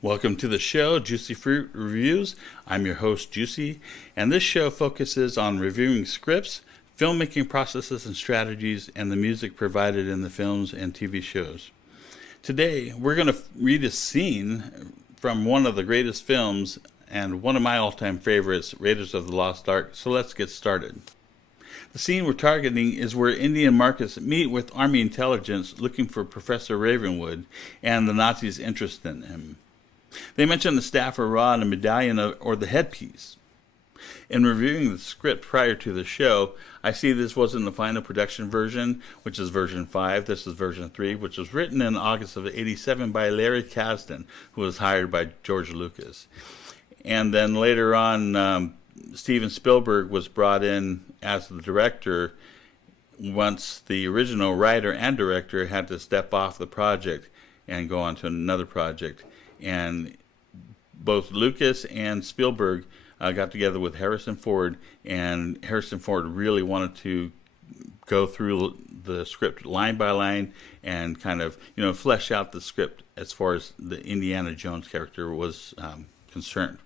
Welcome to the show, Juicyfroot Reviews. I'm your host, Juicy, and this show focuses on reviewing scripts, filmmaking processes and strategies, and the music provided in the films and TV shows. Today, we're going to read a scene from one of the greatest films and one of my all-time favorites, Raiders of the Lost Ark, so let's get started. The scene we're targeting is where Indy and Marcus meet with Army intelligence looking for Professor Ravenwood and the Nazis' interest in him. They mention the staff or rod, a medallion, or the headpiece. In reviewing the script prior to the show, I see this wasn't the final production version, which is version 5. This is version 3, which was written in August of '87 by Larry Kasdan, who was hired by George Lucas. And then later on, Steven Spielberg was brought in as the director once the original writer and director had to step off the project and go on to another project. And both Lucas and Spielberg got together with Harrison Ford, and Harrison Ford really wanted to go through the script line by line and kind of, flesh out the script as far as the Indiana Jones character was concerned.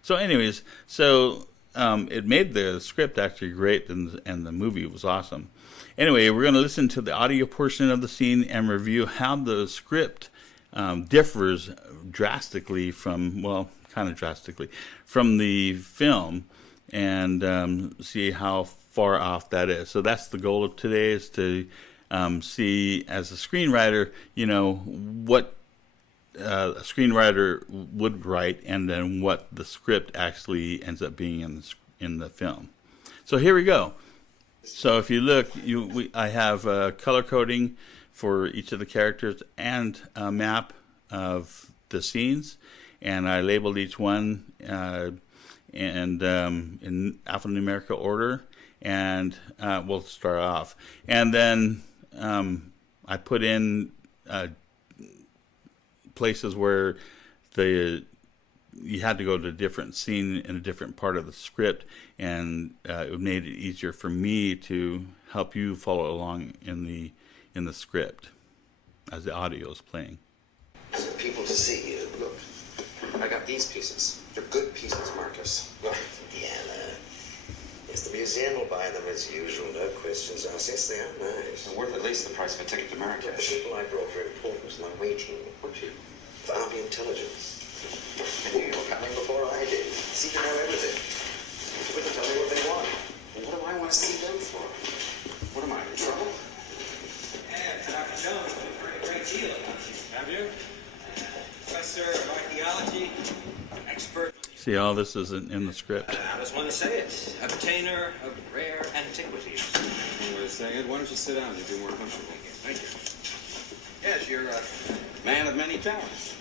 So anyways, it made the script actually great, and the movie was awesome. Anyway, we're going to listen to the audio portion of the scene and review how the script differs drastically from the film, and see how far off that is. So that's the goal of today, is to see, as a screenwriter, what a screenwriter would write, and then what the script actually ends up being in the film. So here we go. So if you look, I have color coding for each of the characters and a map of the scenes, and I labeled each one in alphanumerical order, and we'll start off. And then I put in places where you had to go to a different scene in a different part of the script, and it made it easier for me to help you follow along in the script as the audio is playing. For people to see you. Look, I got these pieces. They're good pieces, Marcus. Well, Indiana. Yes, the museum will buy them as usual, no questions asked. Yes, they are nice. They're worth at least the price of a ticket to America. The people I brought were important, and I'm waiting. What people? For Army intelligence. I knew you were coming before I did. See to know everything. You wouldn't tell me what they want. And what do I want to see them for? What am I, in trouble? Dr. Jones, you've heard a great deal, have you? Professor of archaeology, expert. See, all this isn't in the script. I was one to say it. Obtainer of rare antiquities. One way of saying it. Why don't you sit down? You'd be more comfortable. Thank you. Yes, you're a man of many talents.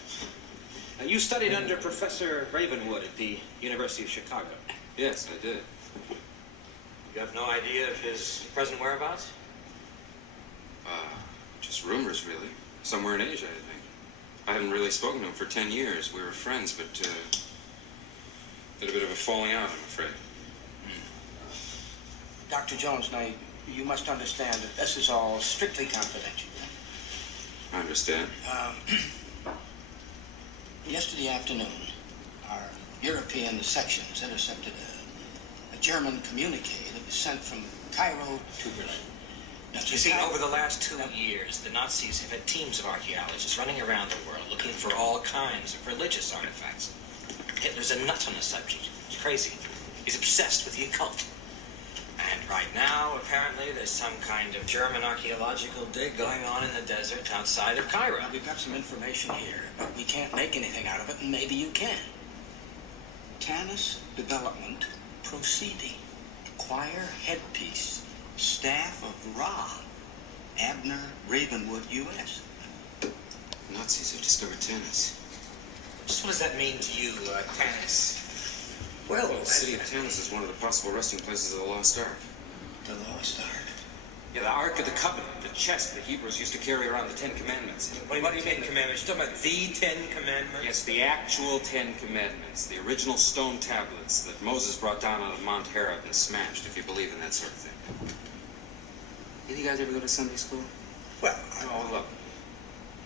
Now, you studied under Professor Ravenwood at the University of Chicago. Yes, I did. You have no idea of his present whereabouts? Just rumors, really. Somewhere in Asia, I think. I hadn't really spoken to him for 10 years. We were friends, but had a bit of a falling out, I'm afraid. Dr. Jones, now, you must understand that this is all strictly confidential. I understand. Yesterday afternoon, our European sections intercepted a German communique that was sent from Cairo to Berlin. Now, You see, over the last 2 years, the Nazis have had teams of archaeologists running around the world looking for all kinds of religious artifacts. Hitler's a nut on the subject. He's crazy. He's obsessed with the occult. And right now, apparently, there's some kind of German archaeological dig going on in the desert outside of Cairo. We've got some information here, but we can't make anything out of it, and maybe you can. Tanis development proceeding. Choir headpiece. Staff of Robb. Abner Ravenwood, U.S. Nazis have discovered Tanis. Just what does that mean to you, Tanis? Well, the city of Tanis is one of the possible resting places of the Lost Ark. The Lost Ark. Yeah, the Ark of the Covenant, the chest the Hebrews used to carry around the Ten Commandments. What do you mean, Commandments? You're talking about the Ten Commandments? Yes, the actual Ten Commandments, the original stone tablets that Moses brought down out of Mount Horeb and smashed, if you believe in that sort of thing. You guys ever go to Sunday school? Well, Oh, look.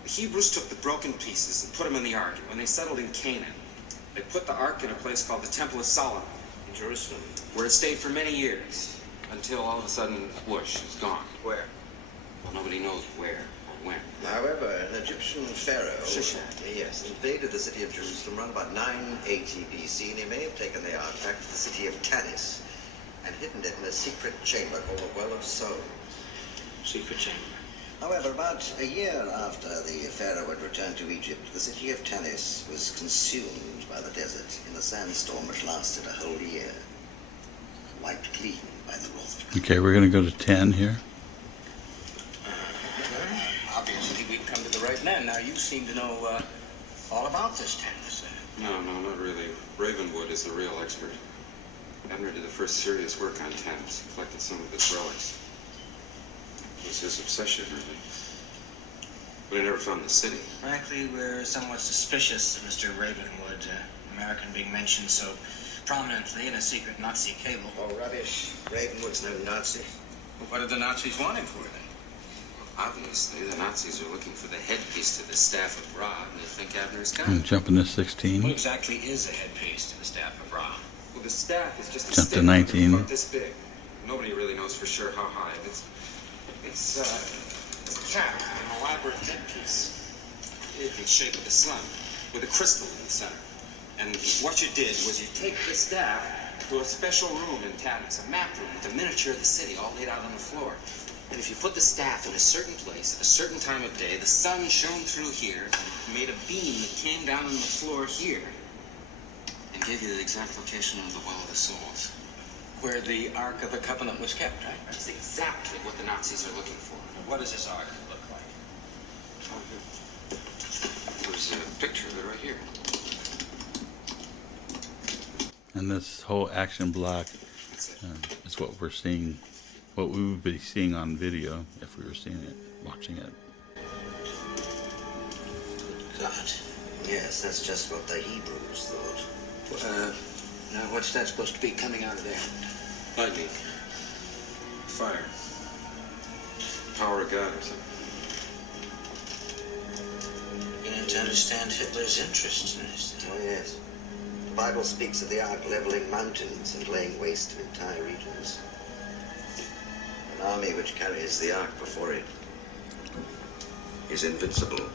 The Hebrews took the broken pieces and put them in the ark. And when they settled in Canaan, they put the ark in a place called the Temple of Solomon in Jerusalem, where it stayed for many years, until all of a sudden, whoosh, it's gone. Where? Well, nobody knows where or when. However, an Egyptian pharaoh, Shishak. yes, invaded the city of Jerusalem around about 980 BC, and he may have taken the ark back to the city of Tanis and hidden it in a secret chamber called the Well of Souls. Secret chamber. However, about a year after the pharaoh had returned to Egypt, the city of Tanis was consumed by the desert in a sandstorm which lasted a whole year, wiped clean by the Lord. Okay, we're going to go to 10 here. Obviously, we've come to the right man. Now, you seem to know all about this Tanis. No, not really. Ravenwood is the real expert. Abner did the first serious work on Tanis, collected some of its relics. It was his obsession, really. But he never found the city. Frankly, we're somewhat suspicious of Mr. Ravenwood, American being mentioned so prominently in a secret Nazi cable. Oh, rubbish. Ravenwood's no Nazi. Well, what did the Nazis want him for, then? Obviously, the Nazis are looking for the headpiece to the staff of Robb, and they think Abner's got I'm it. jumping to What 16. exactly is a headpiece to the staff of Robb? Well, the staff is just a Jump to stick 19. about this big. Nobody really knows for sure how high. It's a cap, an elaborate headpiece in the shape of the sun, with a crystal in the center. And what you did was you take the staff to a special room in Tanis, a map room with a miniature of the city all laid out on the floor. And if you put the staff in a certain place at a certain time of day, the sun shone through here and made a beam that came down on the floor here and gave you the exact location of the Well of the Souls. Where the Ark of the Covenant was kept, right? That's exactly what the Nazis are looking for. Now, what does this ark look like? There's a picture of it right here. And this whole action block That's it. is what we're seeing, what we would be seeing on video if we were seeing it, watching it. God. Yes, that's just what the Hebrews thought. Now, what's that supposed to be coming out of there? Lightning. Fire. Power of God or something. Beginning to understand Hitler's interest in this. Oh, yes. The Bible speaks of the ark leveling mountains and laying waste to entire regions. An army which carries the ark before it is invincible.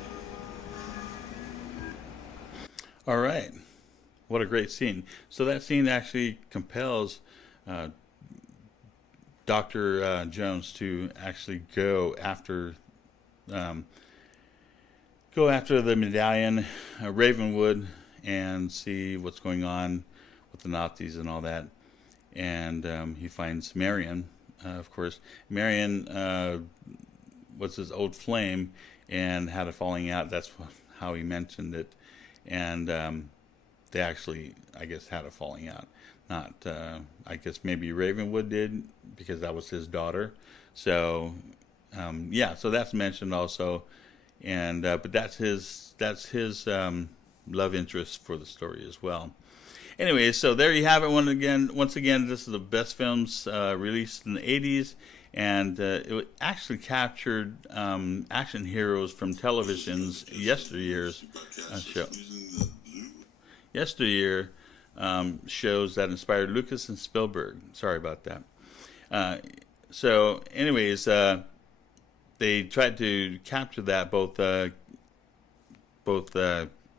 All right. What a great scene. So that scene actually compels Dr. Jones to actually go after the medallion, Ravenwood, and see what's going on with the Nazis and all that. And he finds Marion, of course. Marion was his old flame and had a falling out. That's how he mentioned it. And they actually, I guess, had a falling out. Not, I guess maybe Ravenwood did, because that was his daughter. So, yeah, so that's mentioned also. And but that's his love interest for the story as well. Anyway, so there you have it. Once again, this is the best films released in the 80s, and it actually captured action heroes from television's yesteryear's yesteryear shows that inspired Lucas and Spielberg. Sorry about that. So, anyways, they tried to capture that. Both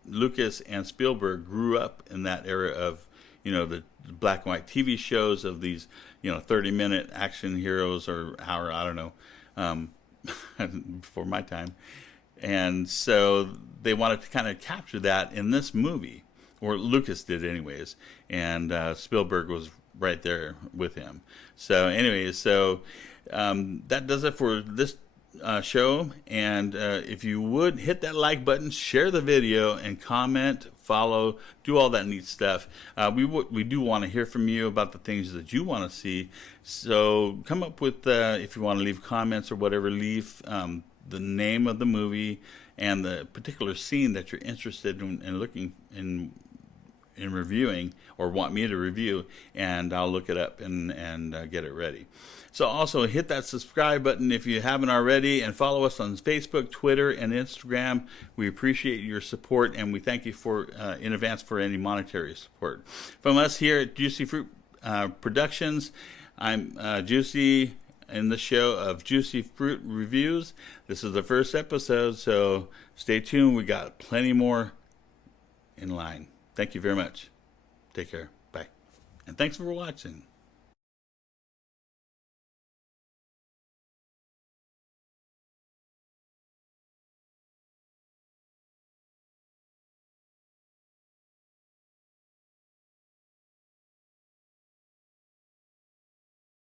Lucas and Spielberg grew up in that era of, the black and white TV shows of these, 30-minute action heroes, or hour, I don't know, before my time. And so they wanted to kind of capture that in this movie, or Lucas did anyways, and Spielberg was right there with him. So anyways, that does it for this show. And if you would hit that like button, share the video, and comment, follow, do all that neat stuff. We do want to hear from you about the things that you want to see. So come up with, if you want to leave comments or whatever, leave the name of the movie and the particular scene that you're interested in looking in reviewing or want me to review, and I'll look it up and get it ready. So also hit that subscribe button if you haven't already, and follow us on Facebook, Twitter, and Instagram. We appreciate your support, and we thank you for in advance for any monetary support. From us here at Juicyfroot Productions, I'm Juicy in the show of Juicyfroot Reviews. This is the first episode, so stay tuned. We got plenty more in line. Thank you very much. Take care. Bye. And thanks for watching.